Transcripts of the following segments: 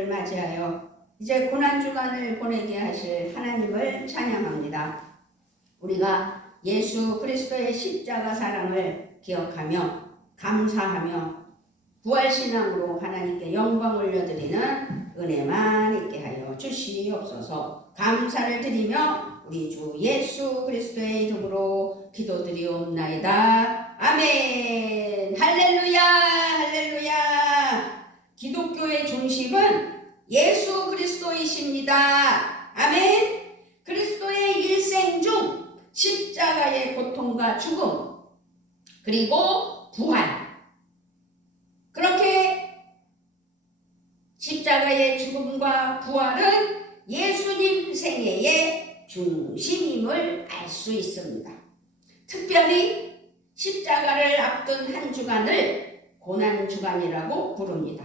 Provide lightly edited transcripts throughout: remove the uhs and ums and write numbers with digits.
주일을 맞이하여 이제 고난주간을 보내게 하실 하나님을 찬양합니다. 우리가 예수 그리스도의 십자가 사랑을 기억하며 감사하며 부활신앙으로 하나님께 영광 올려드리는 은혜만 있게 하여 주시옵소서. 감사를 드리며 우리 주 예수 그리스도의 이름으로 기도드리옵나이다. 아멘. 할렐루야 할렐루야. 기독교의 중심은 예수 그리스도이십니다. 아멘. 그리스도의 일생 중 십자가의 고통과 죽음 그리고 부활, 그렇게 십자가의 죽음과 부활은 예수님 생애의 중심임을 알 수 있습니다. 특별히 십자가를 앞둔 한 주간을 고난주간이라고 부릅니다.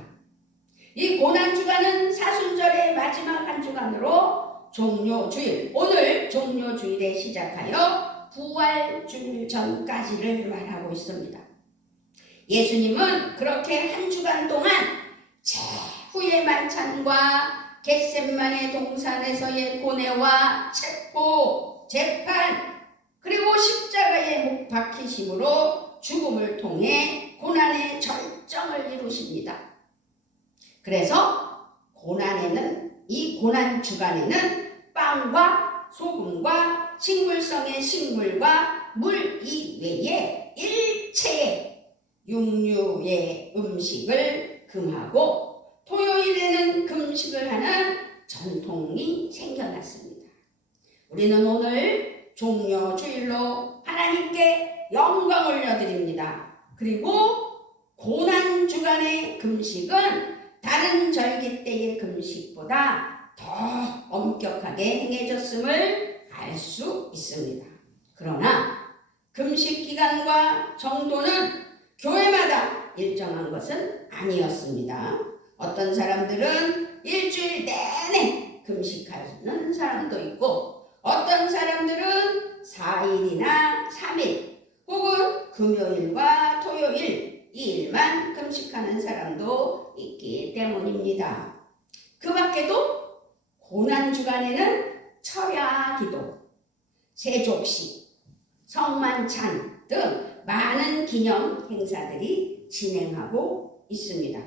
이 고난주간은 사순절의 마지막 한 주간으로 종료주일, 오늘 종료주일에 시작하여 부활주일 전까지를 말하고 있습니다. 예수님은 그렇게 한 주간 동안 최후의 만찬과 겟셋마네 동산에서의 고뇌와 체포, 재판, 그리고 십자가의 못 박히심으로 죽음을 통해 고난의 절정을 이루십니다. 그래서 이 고난 주간에는 빵과 소금과 식물성의 식물과 물 이외에 일체의 육류의 음식을 금하고 토요일에는 금식을 하는 전통이 생겨났습니다. 우리는 오늘 종료주일로 하나님께 영광 올려드립니다. 그리고 고난주간의 금식은 다른 절기 때의 금식보다 더 엄격하게 행해졌음을 알 수 있습니다. 그러나 금식 기간과 정도는 교회마다 일정한 것은 아니었습니다. 어떤 사람들은 일주일 내내 금식하는 사람도 있고, 어떤 사람들은 4일이나 3일 혹은 금요일과 토요일 2일만 금식하는 사람도 있기 때문입니다. 그 밖에도 고난주간에는 철야기도, 세족식, 성만찬 등 많은 기념 행사들이 진행하고 있습니다.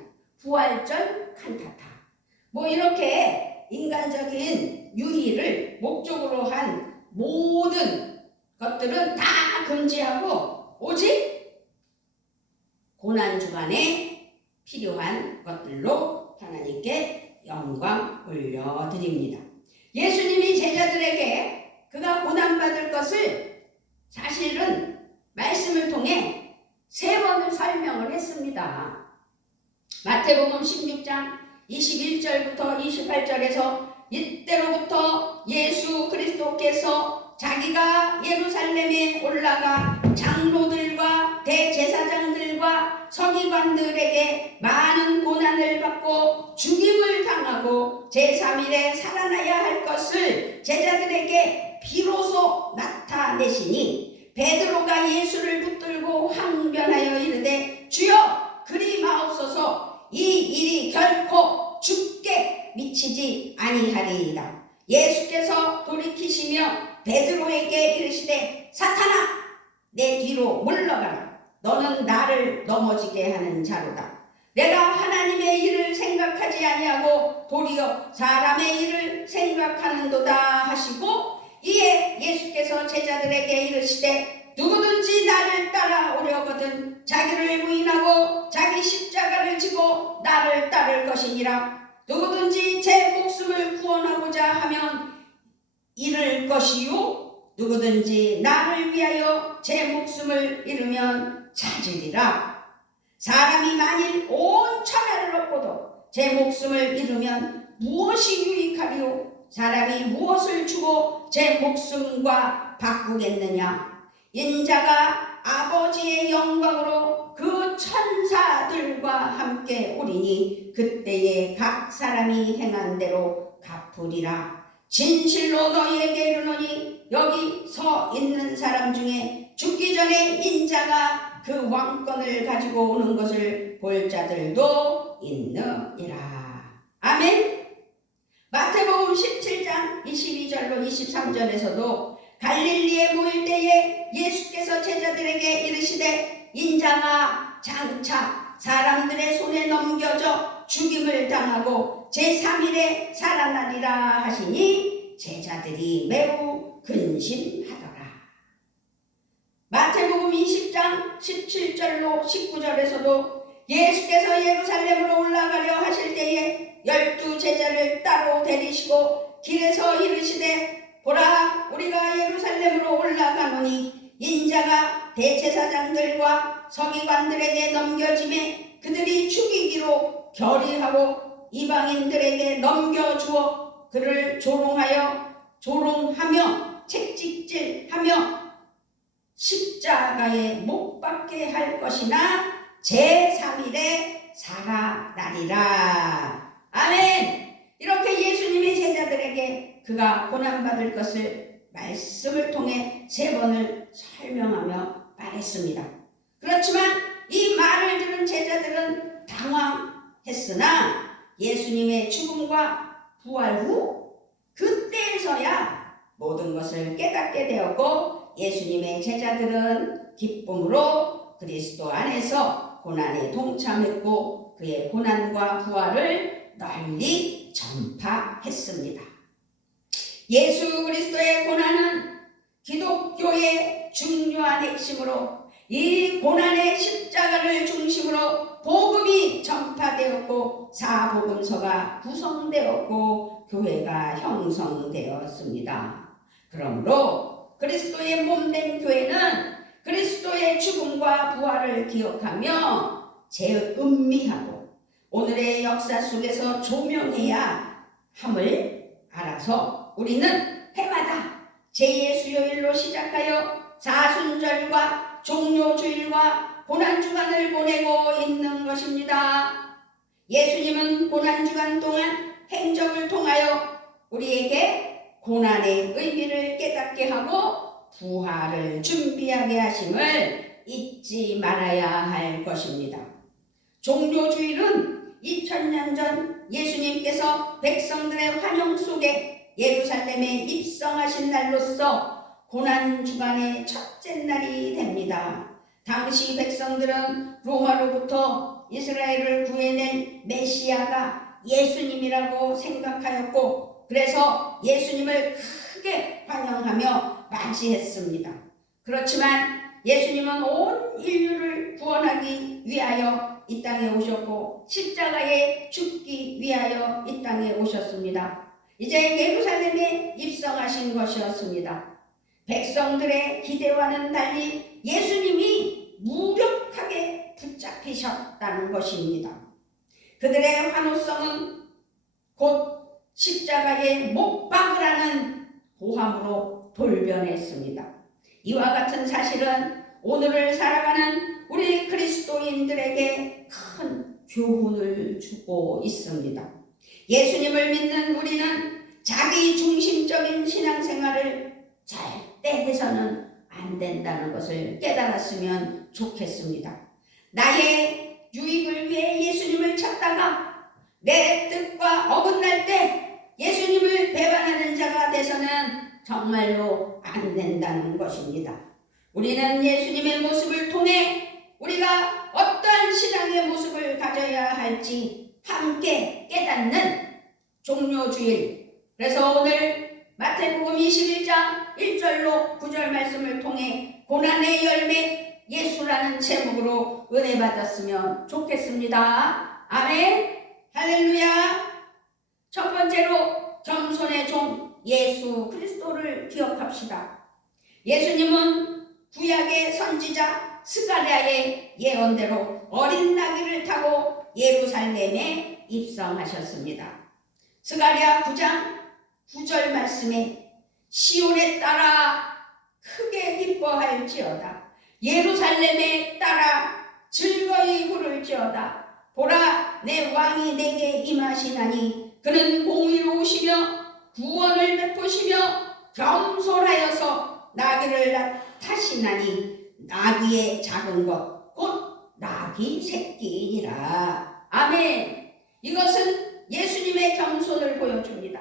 부활절 칸타타, 이렇게 인간적인 유희를 목적으로 한 모든 것들은 다 금지하고 오직 고난주간에 필요한 것들로 하나님께 영광 올려드립니다. 예수님이 제자들에게 그가 고난받을 것을 사실은 말씀을 통해 3번을 설명을 했습니다. 마태복음 16장 21절부터 28절에서 이때로부터 예수 그리스도께서 자기가 예루살렘에 올라가 장로들과 대제사장들과 서기관들에게 많은 고난을 받고 죽임을 당하고 제3일에 살아나야 할 것을 제자들에게 비로소 나타내시니 베드로가 예수를 붙들고 항변하여 이르되 주여 그리 마옵소서, 이 일이 결코 죽게 미치지 아니하리이다. 예수께서 돌이키시며 베드로에게 이르시되 사탄아 내 뒤로 물러가라. 너는 나를 넘어지게 하는 자로다. 내가 하나님의 일을 생각하지 아니하고 도리어 사람의 일을 생각하는도다 하시고, 이에 예수께서 제자들에게 이르시되 누구든지 나를 따라오려거든 자기를 부인하고 자기 십자가를 지고 나를 따를 것이니라. 누구든지 제 목숨을 구원하고자 하면 잃을 것이요 누구든지 나를 위하여 제 목숨을 잃으면 찾으리라. 사람이 만일 온 천하를 얻고도 제 목숨을 잃으면 무엇이 유익하리요? 사람이 무엇을 주고 제 목숨과 바꾸겠느냐? 인자가 아버지의 영광으로 그 천사들과 함께 오리니 그때에 각 사람이 행한 대로 갚으리라. 진실로 너희에게 이르노니 여기 서 있는 사람 중에 죽기 전에 인자가 그 왕권을 가지고 오는 것을 볼 자들도 있느니라. 아멘. 22절로 23절에서도 갈릴리에 모일 때에 예수께서 제자들에게 이르시되 인자가 장차 사람들의 손에 넘겨져 죽임을 당하고 제3일에 살아나리라 하시니 제자들이 매우 근심하더라. 마태복음 20장 17절로 19절에서도 예수께서 예루살렘으로 올라가려 하실 때에 12 제자를 따로 데리시고 길에서 이르시되 보라 우리가 예루살렘으로 올라가노니 인자가 대제사장들과 서기관들에게 넘겨짐에 그들이 죽이기로 결의하고 이방인들에게 넘겨주어 그를 조롱하며 채찍질하며 십자가에 못 박게 할 것이나 제3일에 살아나리라. 아멘. 이렇게 예수님이 제자들에게 그가 고난받을 것을 말씀을 통해 3번을 설명하며 말했습니다. 그렇지만 이 말을 들은 제자들은 당황했으나 예수님의 죽음과 부활 후 그때에서야 모든 것을 깨닫게 되었고 예수님의 제자들은 기쁨으로 그리스도 안에서 고난에 동참했고 그의 고난과 부활을 널리 전파했습니다. 예수 그리스도의 고난은 기독교의 중요한 핵심으로 이 고난의 십자가를 중심으로 복음이 전파되었고 사복음서가 구성되었고 교회가 형성되었습니다. 그러므로 그리스도의 몸된 교회는 그리스도의 죽음과 부활을 기억하며 재음미하고 오늘의 역사 속에서 조명해야 함을 알아서 우리는 해마다 제2수요일로 시작하여 사순절과 종료주일과 고난주간을 보내고 있는 것입니다. 예수님은 고난주간 동안 행적을 통하여 우리에게 고난의 의미를 깨닫게 하고 부활을 준비하게 하심을 잊지 말아야 할 것입니다. 종료주일은 2000년 전 예수님께서 백성들의 환영 속에 예루살렘에 입성하신 날로서 고난주간의 첫째 날이 됩니다. 당시 백성들은 로마로부터 이스라엘을 구해낸 메시아가 예수님이라고 생각하였고 그래서 예수님을 크게 환영하며 맞이했습니다. 그렇지만 예수님은 온 인류를 구원하기 위하여 이 땅에 오셨고 십자가에 죽기 위하여 이 땅에 오셨습니다. 이제 예루살렘에 입성하신 것이었습니다. 백성들의 기대와는 달리 예수님이 무력하게 붙잡히셨다는 것입니다. 그들의 환호성은 곧 십자가에 못 박으라는 고함으로 돌변했습니다. 이와 같은 사실은 오늘을 살아가는 우리 그리스도인들에게 큰 교훈을 주고 있습니다. 예수님을 믿는 우리는 자기 중심적인 신앙생활을 절대 해서는 안 된다는 것을 깨달았으면 좋겠습니다. 나의 유익을 위해 예수님을 찾다가 내 뜻과 어긋날 때 예수님을 배반하는 자가 돼서는 정말로 안 된다는 것입니다. 우리는 예수님의 모습을 통해 우리가 어떠한 신앙의 모습을 가져야 할지 함께 깨닫는 종료주일. 그래서 오늘 마태복음 21장 1절로 9절 말씀을 통해 고난의 열매 예수라는 제목으로 은혜 받았으면 좋겠습니다. 아멘. 할렐루야. 첫 번째로 겸손의 종 예수 그리스도를 기억합시다. 예수님은 구약의 선지자 스가랴의 예언대로 어린 나귀를 타고 예루살렘에 입성하셨습니다. 스가랴 9장 9절 말씀에 시온에 따라 크게 기뻐할지어다. 예루살렘에 따라 즐거이 부를지어다. 보라 내 왕이 내게 임하시나니 그는 공의로우시며 구원을 베푸시며 겸손하여서 나귀를 타시나니 나귀의 작은 것 곧 나귀 새끼이니라. 아멘. 이것은 예수님의 겸손을 보여줍니다.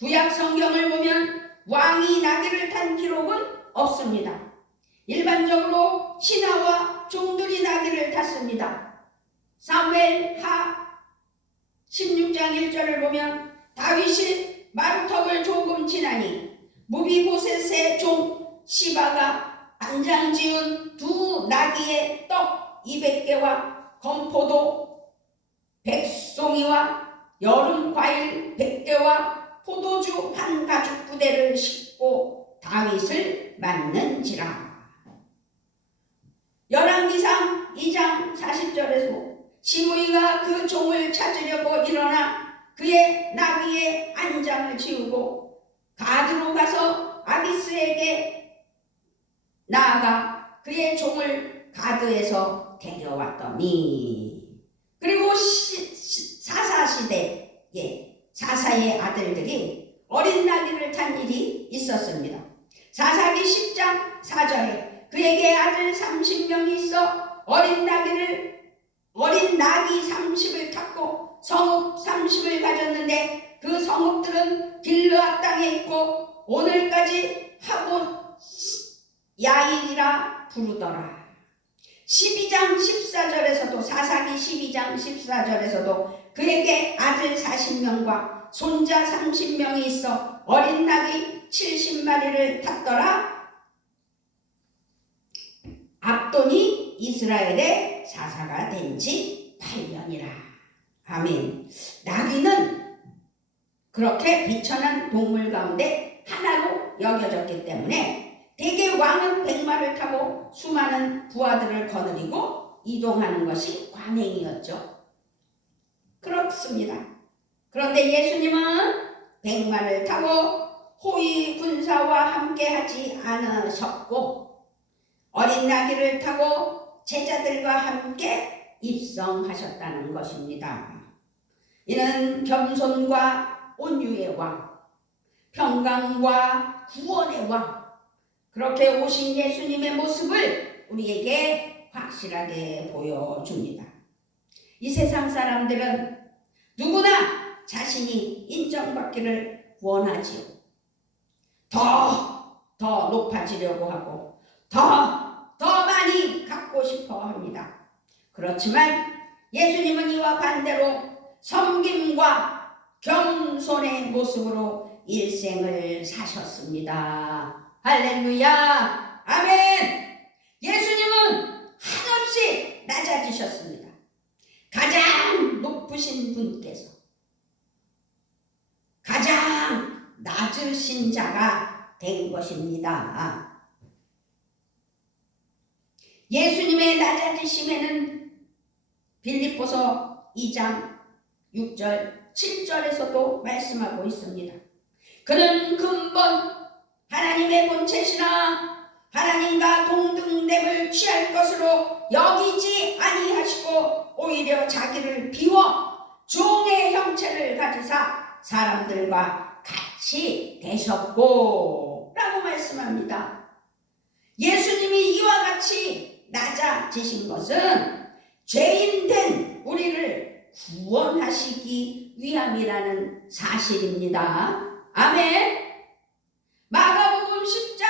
구약 성경을 보면 왕이 나귀를 탄 기록은 없습니다. 일반적으로 신하와 종들이 나귀를 탔습니다. 사무엘하 16장 1절을 보면 다윗이 마루턱을 조금 지나니 무비보셋의 종 시바가 안장 지은 두 나귀의 떡 200개와 건포도 100송이와 여름 과일 100개와 포도주 한 가죽 부대를 싣고 다윗을 맞는지라. 열왕기상 2장 40절에서 시므이가 그 종을 찾으려고 일어나 그의 나귀의 안장을 지우고 가드로 가서 아기스에게 나아가 그의 종을 가드에서 데려왔더니, 그리고 사사시대에 사사의 아들들이 어린 나귀를 탄 일이 있었습니다. 사사기 10장 4절에 그에게 아들 30명이 있어 어린 나귀 30을 탔고 성읍 30을 가졌는데 그 성읍들은 길르앗 땅에 있고 오늘까지 하고 야일이라 부르더라. 12장 14절에서도 사사기 12장 14절에서도 그에게 아들 40명과 손자 30명이 있어 어린 나귀 70마리를 탔더라. 압돈이 이스라엘의 사사가 된 지 8년이라. 아멘. 나귀는 그렇게 비천한 동물 가운데 하나로 여겨졌기 때문에 대개 왕은 백마를 타고 수많은 부하들을 거느리고 이동하는 것이 관행이었죠. 그렇습니다. 그런데 예수님은 백마를 타고 호위 군사와 함께 하지 않으셨고 어린 나귀를 타고 제자들과 함께 입성하셨다는 것입니다. 이는 겸손과 온유의 왕, 평강과 구원의 왕, 그렇게 오신 예수님의 모습을 우리에게 확실하게 보여줍니다. 이 세상 사람들은 누구나 자신이 인정받기를 원하지요. 더 높아지려고 하고 더 많이 갖고 싶어 합니다. 그렇지만 예수님은 이와 반대로 섬김과 겸손의 모습으로 일생을 사셨습니다. 할렐루야, 아멘. 예수님은 한없이 낮아지셨습니다. 가장 높으신 분께서 가장 낮으신 자가 된 것입니다. 예수님의 낮아지심에는 빌립보서 2장 6절 7절에서도 말씀하고 있습니다. 그는 근본 하나님의 본체시나 하나님과 동등됨을 취할 것으로 여기지 아니하시고 오히려 자기를 비워 종의 형체를 가지사 사람들과 같이 되셨고 라고 말씀합니다. 예수님이 이와 같이 낮아지신 것은 죄인된 우리를 구원하시기 위함이라는 사실입니다. 아멘. 마가복음 10장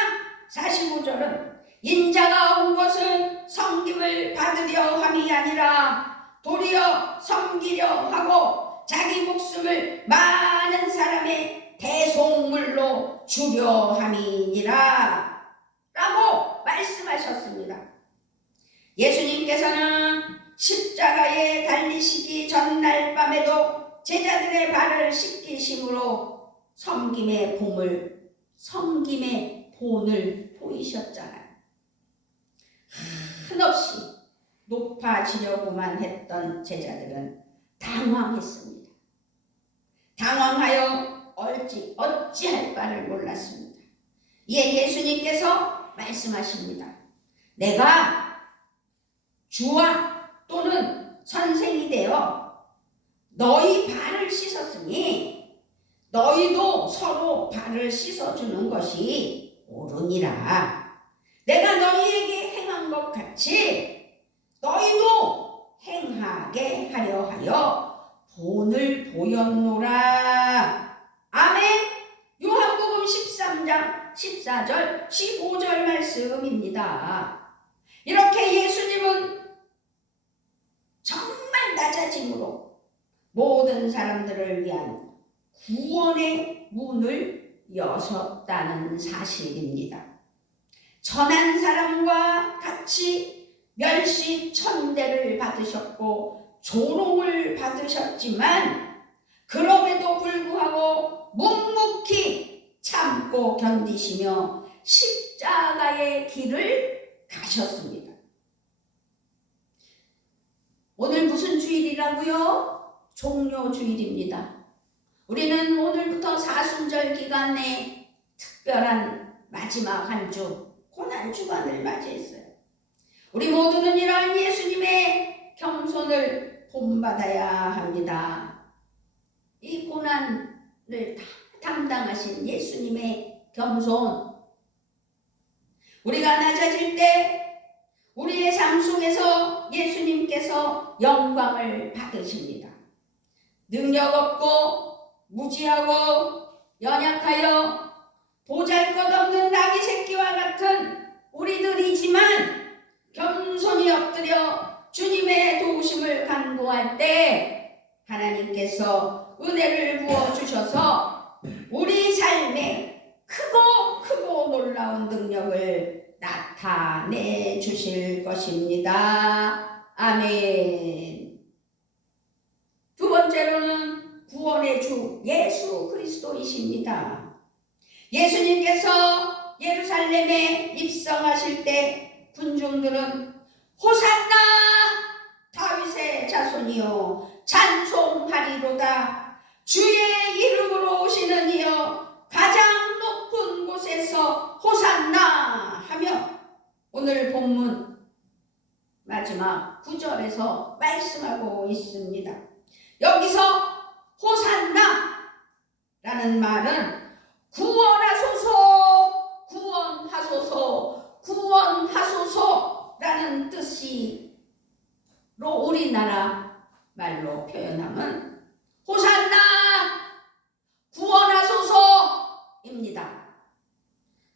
45절은 인자가 온 것은 섬김을 받으려 함이 아니라 도리어 섬기려 하고 자기 목숨을 많은 사람의 대속물로 주려 함이니라 라고 말씀하셨습니다. 예수님께서는 십자가에 달리시기 전날 밤에도 제자들의 발을 씻기심으로 섬김의 본을 보이셨잖아요. 한없이 높아지려고만 했던 제자들은 당황했습니다. 당황하여 어찌할 바를 몰랐습니다. 이에 예수님께서 말씀하십니다. 내가 주와 또는 선생이 되어 너희 발을 씻었으니 너희도 서로 발을 씻어주는 것이 옳으니라. 내가 너희에게 행한 것 같이 너희도 행하게 하려 하여 본을 보였노라. 아멘. 3장 14절 15절 말씀입니다. 이렇게 예수님은 정말 낮아짐으로 모든 사람들을 위한 구원의 문을 여셨다는 사실입니다. 천한 사람과 같이 멸시천대를 받으셨고 조롱을 받으셨지만 그럼에도 불구하고 묵묵히 참고 견디시며 십자가의 길을 가셨습니다. 오늘 무슨 주일이라고요? 종료주일입니다. 우리는 오늘부터 사순절 기간에 특별한 마지막 한 주 고난주간을 맞이했어요. 우리 모두는 이러한 예수님의 겸손을 본받아야 합니다. 이 고난을 담당하신 예수님의 겸손, 우리가 낮아질 때 우리의 삶 속에서 예수님께서 영광을 받으십니다. 능력 없고 무지하고 연약하여 보잘것없는 나귀 새끼와 같은 우리들이지만 겸손히 엎드려 주님의 도우심을 간구할 때 하나님께서 은혜를 부어주셔서 우리 삶에 크고 놀라운 능력을 나타내 주실 것입니다. 아멘. 두 번째로는 구원의 주 예수 그리스도이십니다. 예수님께서 예루살렘에 입성하실 때 군중들은 호산나 다윗의 자손이여 찬송하리로다 주의 이름으로 오시는 이여 가장 높은 곳에서 호산나 하며 오늘 본문 마지막 9절에서 말씀하고 있습니다. 여기서 호산나 라는 말은 구원하소서 라는 뜻으로 우리나라 말로 표현하면 호산나 구원하소서입니다.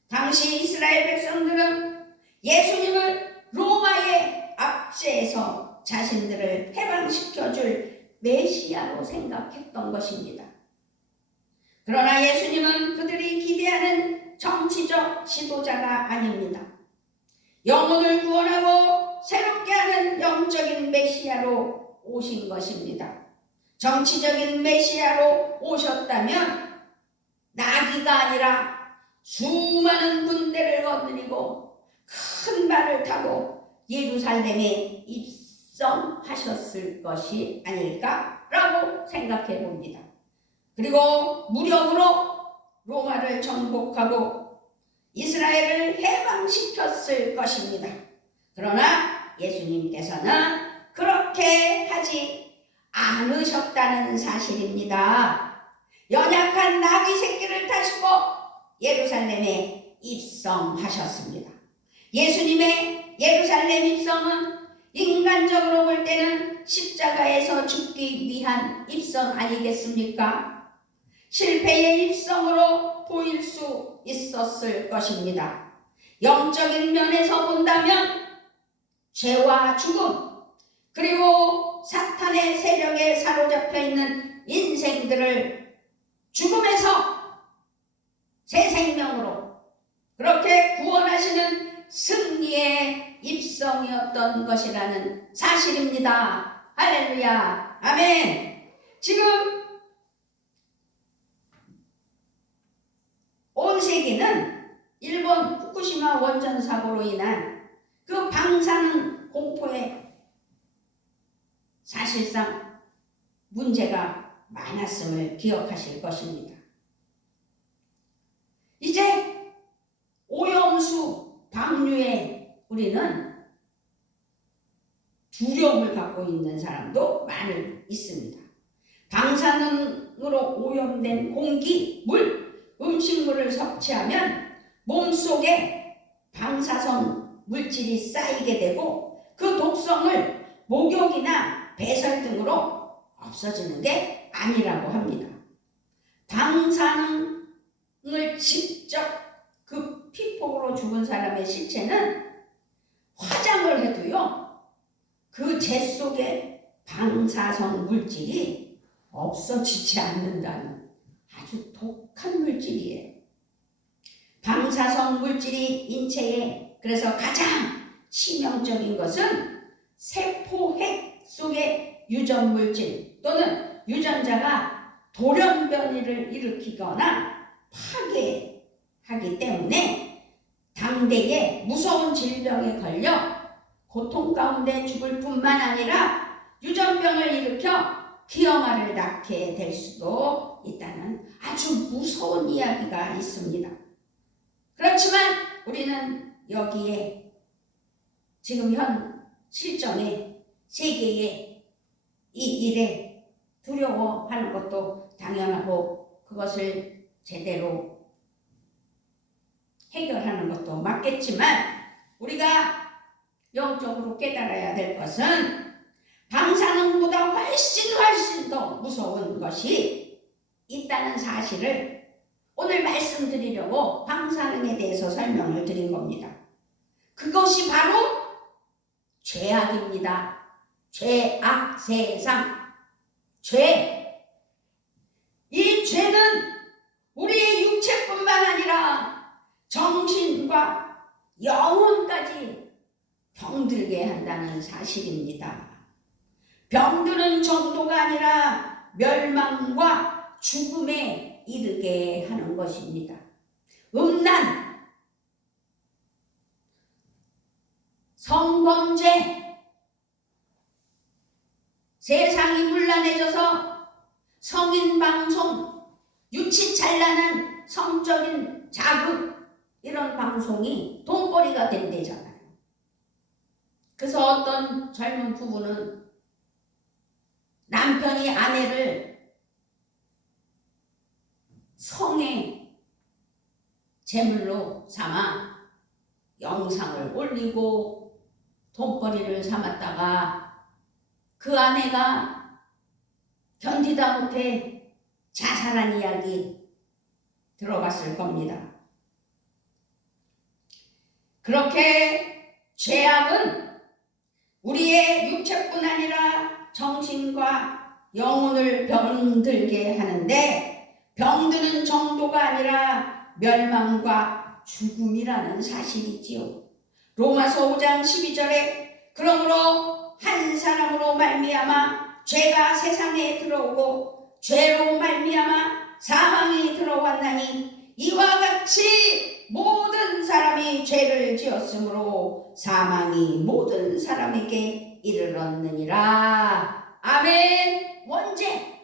당시 이스라엘 백성들은 예수님을 로마의 압제에서 자신들을 해방시켜줄 메시아로 생각했던 것입니다. 그러나 예수님은 그들이 기대하는 정치적 지도자가 아닙니다. 영혼을 구원하고 새롭게 하는 영적인 메시아로 오신 것입니다. 정치적인 메시아로 오셨다면 나귀가 아니라 수많은 군대를 거느리고 큰 말을 타고 예루살렘에 입성하셨을 것이 아닐까라고 생각해 봅니다. 그리고 무력으로 로마를 정복하고 이스라엘을 해방시켰을 것입니다. 그러나 예수님께서는 그렇게 하지 않으셨다는 사실입니다. 연약한 나귀 새끼를 타시고 예루살렘에 입성하셨습니다. 예수님의 예루살렘 입성은 인간적으로 볼 때는 십자가에서 죽기 위한 입성 아니겠습니까? 실패의 입성으로 보일 수 있었을 것입니다. 영적인 면에서 본다면 죄와 죽음 그리고 사탄의 세력에 사로잡혀 있는 인생들을 죽음에서 새 생명으로 그렇게 구원하시는 승리의 입성이었던 것이라는 사실입니다. 할렐루야. 아멘. 지금 온 세계는 일본 후쿠시마 원전 사고로 인한 그 방사능 공포에 사실상 문제가 많았음을 기억하실 것입니다. 이제 오염수 방류에 우리는 두려움을 갖고 있는 사람도 많이 있습니다. 방사능으로 오염된 공기, 물, 음식물을 섭취하면 몸속에 방사성 물질이 쌓이게 되고 그 독성을 목욕이나 배설 등으로 없어지는 게 아니라고 합니다. 방사능을 직접 피폭으로 죽은 사람의 시체는 화장을 해도요, 그 재 속에 방사성 물질이 없어지지 않는다는 아주 독한 물질이에요. 방사성 물질이 인체에 그래서 가장 치명적인 것은 세포핵 속의 유전물질 또는 유전자가 돌연변이를 일으키거나 파괴하기 때문에 당대에 무서운 질병에 걸려 고통 가운데 죽을 뿐만 아니라 유전병을 일으켜 기형아를 낳게 될 수도 있다는 아주 무서운 이야기가 있습니다. 그렇지만 우리는 여기에 지금 현 실정에 세계의 이 일에 두려워하는 것도 당연하고 그것을 제대로 해결하는 것도 맞겠지만 우리가 영적으로 깨달아야 될 것은 방사능보다 훨씬 더 무서운 것이 있다는 사실을 오늘 말씀드리려고 방사능에 대해서 설명을 드린 겁니다. 그것이 바로 죄악입니다. 죄악, 세상, 죄. 이 죄는 우리의 육체뿐만 아니라 정신과 영혼까지 병들게 한다는 사실입니다. 병드는 정도가 아니라 멸망과 죽음에 이르게 하는 것입니다. 음란, 성범죄, 세상이 문란해져서 성인방송, 유치찬란한 성적인 자극 이런 방송이 돈벌이가 된대잖아요. 그래서 어떤 젊은 부부는 남편이 아내를 성의 제물로 삼아 영상을 올리고 돈벌이를 삼았다가 그 아내가 견디다 못해 자살한 이야기 들어봤을 겁니다. 그렇게 죄악은 우리의 육체뿐 아니라 정신과 영혼을 병들게 하는데 병드는 정도가 아니라 멸망과 죽음이라는 사실이지요. 로마서 5장 12절에 그러므로 한 사람으로 말미암아 죄가 세상에 들어오고 죄로 말미암아 사망이 들어왔나니 이와 같이 모든 사람이 죄를 지었으므로 사망이 모든 사람에게 이르렀느니라. 아멘. 원죄.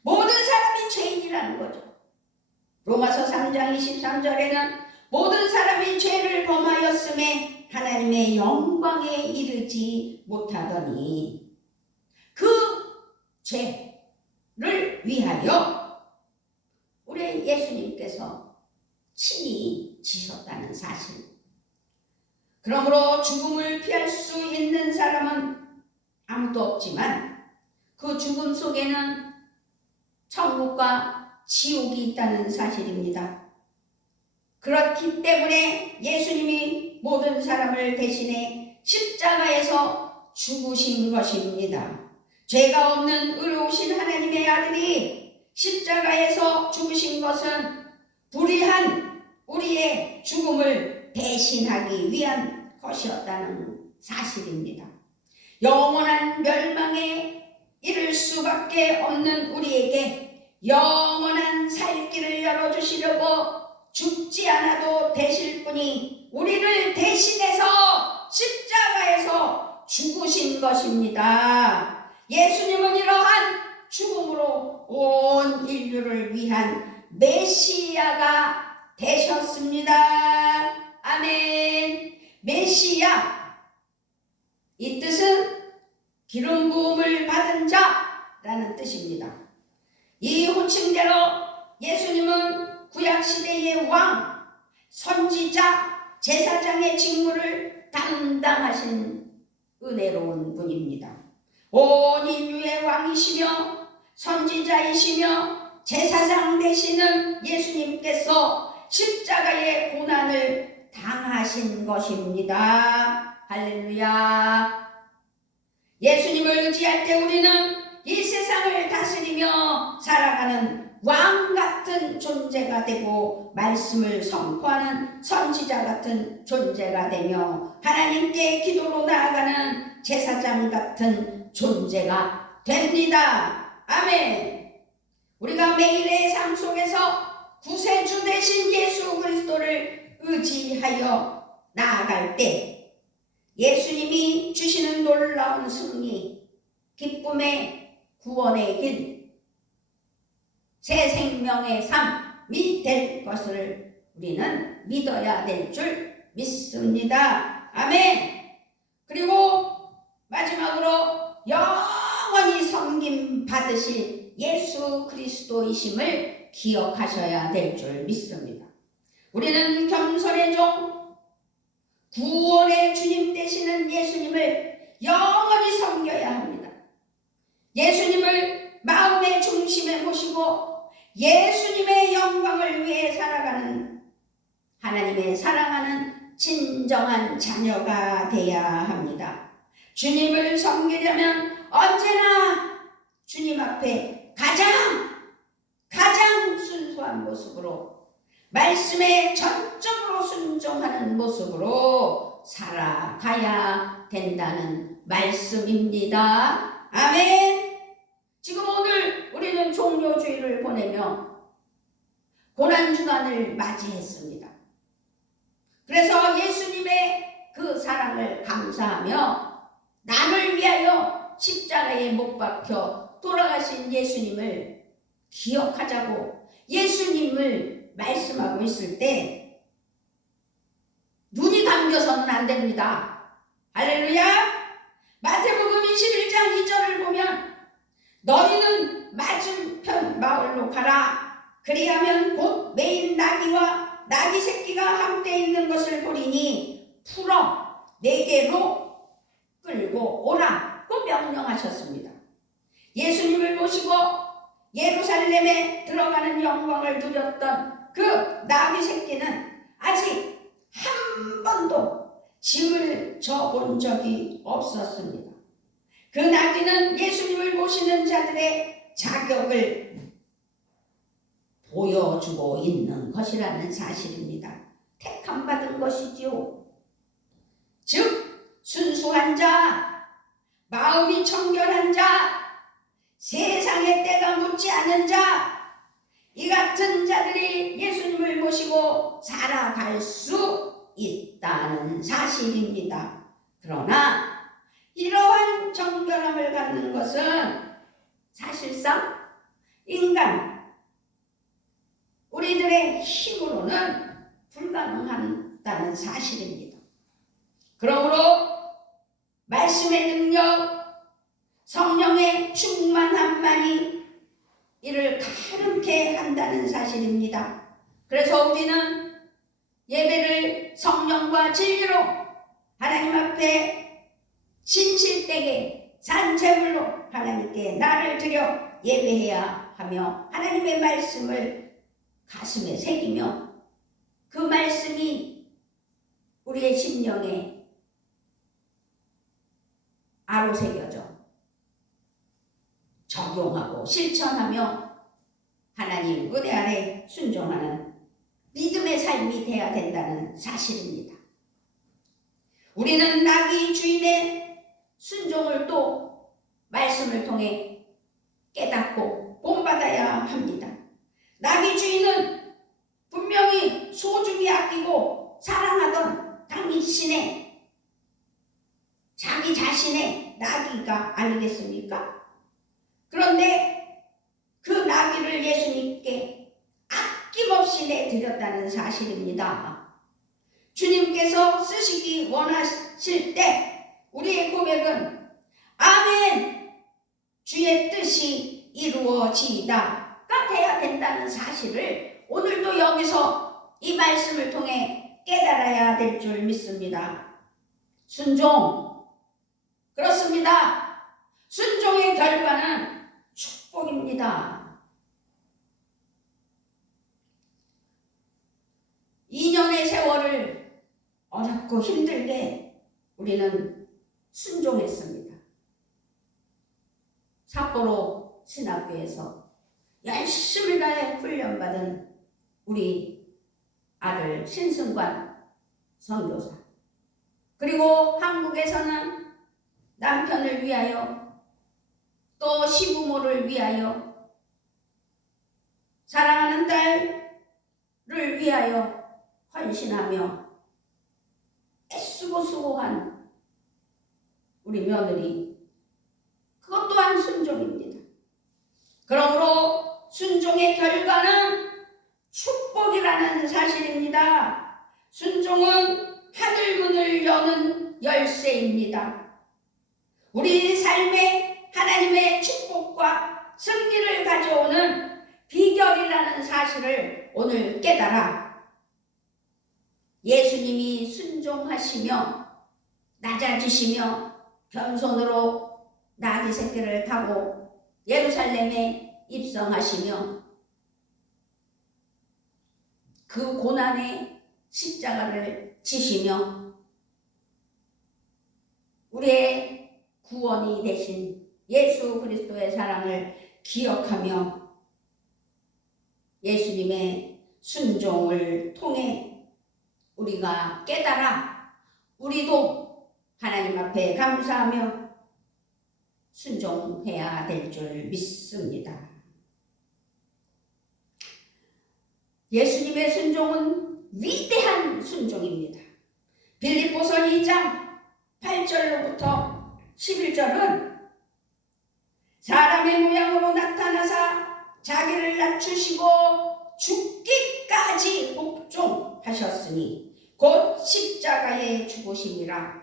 모든 사람이 죄인이라는 거죠. 로마서 3장 23절에는 모든 사람이 죄를 범하였음에 하나님의 영광에 이르지 못하더니 그 죄를 위하여 우리 예수님께서 친히 지셨다는 사실. 그러므로 죽음을 피할 수 있는 사람은 아무도 없지만 그 죽음 속에는 천국과 지옥이 있다는 사실입니다. 그렇기 때문에 예수님이 모든 사람을 대신해 십자가에서 죽으신 것입니다. 죄가 없는 의로우신 하나님의 아들이 십자가에서 죽으신 것은 불의한 우리의 죽음을 대신하기 위한 것이었다는 사실입니다. 영원한 멸망에 이를 수밖에 없는 우리에게 영원한 살 길을 열어주시려고 죽지 않아도 되실 분이 우리를 대신해서 십자가에서 죽으신 것입니다. 예수님은 이러한 죽음으로 온 인류를 위한 메시아가 되셨습니다. 아멘. 메시아, 이 뜻은 기름 부음을 받은 자라는 뜻입니다. 이 호칭대로 예수님은 구약시대의 왕, 선지자, 제사장의 직무를 담당하신 은혜로운 분입니다. 온 인류의 왕이시며 선지자이시며 제사장 되시는 예수님께서 십자가의 고난을 당하신 것입니다. 할렐루야. 예수님을 의지할 때 우리는 이 세상을 다스리며 살아가는 왕 같은 존재가 되고 말씀을 선포하는 선지자 같은 존재가 되며 하나님께 기도로 나아가는 제사장 같은 존재가 됩니다. 아멘. 우리가 매일의 삶 속에서 구세주 되신 예수 그리스도를 의지하여 나아갈 때 예수님이 주시는 놀라운 승리, 기쁨의 구원의 길, 새 생명의 삶이 될 것을 우리는 믿어야 될 줄 믿습니다. 아멘. 그리고 마지막으로 영원히 섬김 받으실 예수 그리스도이심을 기억하셔야 될 줄 믿습니다. 우리는 겸손의 종, 구원의 주님 되시는 예수님을 영원히 섬겨야 합니다. 예수님을 마음의 중심에 모시고 예수님의 영광을 위해 살아가는 하나님의 사랑하는 진정한 자녀가 되어야 합니다. 주님을 섬기려면 언제나 주님 앞에 가장 순수한 모습으로 말씀에 전적으로 순종하는 모습으로 살아가야 된다는 말씀입니다. 아멘. 지금 오늘 우리는 종료주일을 보내며 고난주간을 맞이했습니다. 그래서 예수님의 그 사랑을 감사하며 나를 위하여 십자가에 못 박혀 돌아가신 예수님을 기억하자고 예수님을 말씀하고 있을 때 눈이 감겨서는 안 됩니다. 할렐루야. 마태복음 21장 2절을 보면 너희는 맞은편 마을로 가라. 그리하면 곧 매인 나귀와 나귀 새끼가 함께 있는 것을 보리니 풀어 내게로 끌고 오라고 명령하셨습니다. 예수님을 모시고 예루살렘에 들어가는 영광을 누렸던 그 나귀 새끼는 아직 한 번도 짐을 져본 적이 없었습니다. 그 나귀는 예수님을 모시는 자들의 자격을 보여주고 있는 것이라는 사실입니다. 택함 받은 것이지요. 즉 순수한 자, 마음이 청결한 자, 세상의 때가 묻지 않은 자, 이 같은 자들이 예수님을 모시고 살아갈 수 있다는 사실입니다. 그러나 이러한 정결함을 갖는 것은 사실상 인간, 우리들의 힘으로는 불가능하다는 사실입니다. 그러므로 말씀의 능력, 성령의 충만함만이 이를 가름케 한다는 사실입니다. 그래서 우리는 예배를 성령과 진리로 하나님 앞에 진실되게 산제물로 하나님께 나를 드려 예배해야 하며 하나님의 말씀을 가슴에 새기며 그 말씀이 우리의 심령에 아로새겨져 적용하고 실천하며 하나님 은혜 아래 순종하는 믿음의 삶이 되어야 된다는 사실입니다. 우리는 나귀 주인의 순종을 또 말씀을 통해 깨닫고 본받아야 합니다. 나귀 주인은 분명히 소중히 아끼고 사랑하던 당신의 자기 자신의 나귀가 아니겠습니까? 그런데 그 나귀를 예수님께 아낌없이 내드렸다는 사실입니다. 주님께서 쓰시기 원하실 때 우리의 고백은 아멘, 주의 뜻이 이루어지이다가 돼야 된다는 사실을 오늘도 여기서 이 말씀을 통해 깨달아야 될 줄 믿습니다. 순종, 그렇습니다. 순종의 결과는 축복입니다. 어렵고 힘들게 우리는 순종했습니다. 삿포로 신학교에서 열심히 다해 훈련받은 우리 아들 신승관 선교사, 그리고 한국에서는 남편을 위하여 또 시부모를 위하여 사랑하는 딸을 위하여 헌신하며 애쓰고 수고한 우리 며느리, 그것 또한 순종입니다. 그러므로 순종의 결과는 축복이라는 사실입니다. 순종은 하늘문을 여는 열쇠입니다. 우리 삶에 하나님의 축복과 승리를 가져오는 비결이라는 사실을 오늘 깨달아 예수님이 순종하시며 낮아지시며 겸손으로 나귀 새끼를 타고 예루살렘에 입성하시며 그 고난의 십자가를 지시며 우리의 구원이 되신 예수 그리스도의 사랑을 기억하며 예수님의 순종을 통해 우리가 깨달아 우리도 하나님 앞에 감사하며 순종해야 될 줄 믿습니다. 예수님의 순종은 위대한 순종입니다. 빌립보서 2장 8절로부터 11절은 사람의 모양으로 나타나사 자기를 낮추시고 죽기까지 복종하셨으니 곧 십자가에 죽으심이라.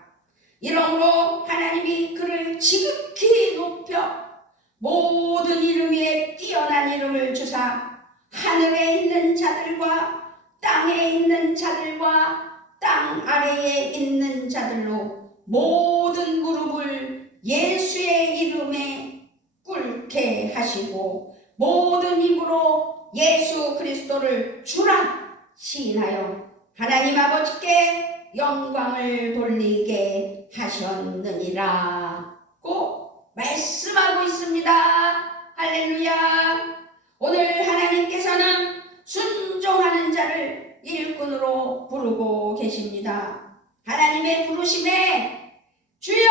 이러므로 하나님이 그를 지극히 높여 모든 이름 위에 뛰어난 이름을 주사 하늘에 있는 자들과 땅에 있는 자들과 땅 아래에 있는 자들로 모든 무릎을 예수의 이름에 꿇게 하시고 모든 입으로 예수 그리스도를 주라 시인하여 하나님 아버지께 영광을 돌리게 하셨느니라고 말씀하고 있습니다. 할렐루야. 오늘 하나님께서는 순종하는 자를 일꾼으로 부르고 계십니다. 하나님의 부르심에 주여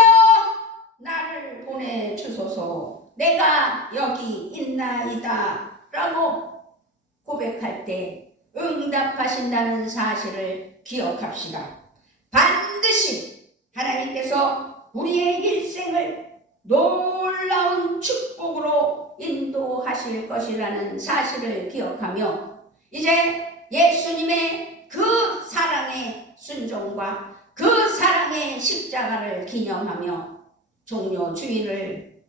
나를 보내주소서, 내가 여기 있나이다 라고 고백할 때 응답하신다는 사실을 기억합시다. 반드시 하나님께서 우리의 일생을 놀라운 축복으로 인도하실 것이라는 사실을 기억하며 이제 예수님의 그 사랑의 순종과 그 사랑의 십자가를 기념하며 종료 주일을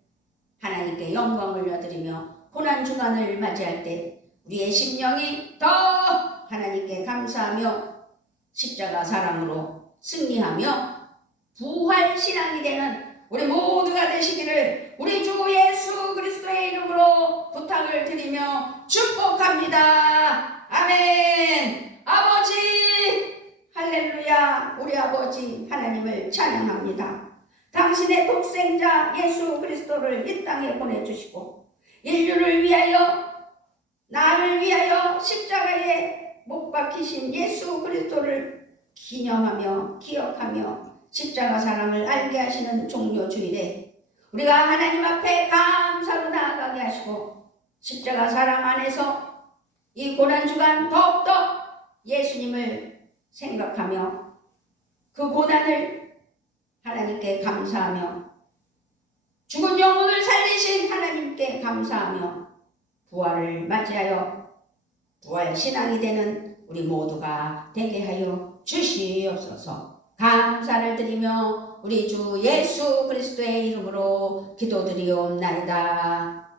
하나님께 영광을 올려드리며 고난주간을 맞이할 때 우리의 심령이 더 하나님께 감사하며 십자가 사랑으로 승리하며 부활신앙이 되는 우리 모두가 되시기를 우리 주 예수 그리스도의 이름으로 부탁을 드리며 축복합니다. 아멘. 아버지 할렐루야. 우리 아버지 하나님을 찬양합니다. 당신의 독생자 예수 그리스도를 이 땅에 보내주시고 인류를 위하여 나를 위하여 십자가에 못 박히신 예수 그리스도를 기념하며 기억하며 십자가 사랑을 알게 하시는 종료 주일에 우리가 하나님 앞에 감사로 나아가게 하시고 십자가 사랑 안에서 이 고난주간 더욱더 예수님을 생각하며 그 고난을 하나님께 감사하며 죽은 영혼을 살리신 하나님께 감사하며 부활을 맞이하여 부활 신앙이 되는 우리 모두가 되게 하여 주시옵소서. 감사를 드리며 우리 주 예수 그리스도의 이름으로 기도드리옵나이다.